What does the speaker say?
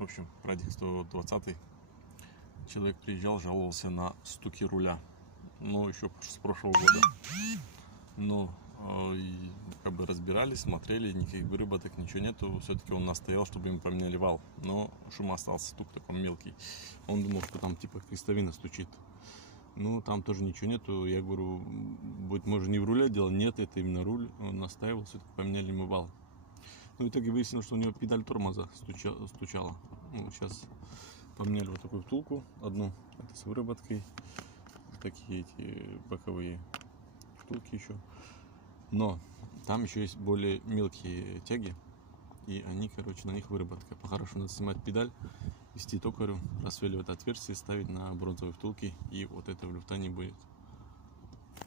В общем, Радик 120. Человек приезжал, жаловался на стуки руля. Ну, еще с прошлого года. Но как бы разбирались, смотрели, никаких выработок, ничего нету. Все-таки он настоял, чтобы им поменяли вал. Но шум остался, стук такой мелкий. Он думал, что там типа крестовина стучит. Ну, там тоже ничего нету. Я говорю, быть может не в руле дело. Нет, это именно руль. Он настаивал, все-таки поменяли ему вал. Ну, в итоге выяснилось, что у него педаль тормоза стучала. Ну, сейчас поменяли вот такую втулку одну. Это с выработкой. Такие эти боковые втулки еще. Но там еще есть более мелкие тяги. И они, короче, на них выработка. По-хорошему надо снимать педаль, вести токарю, просверлить это отверстие, ставить на бронзовые втулки. И вот этого люфта не будет.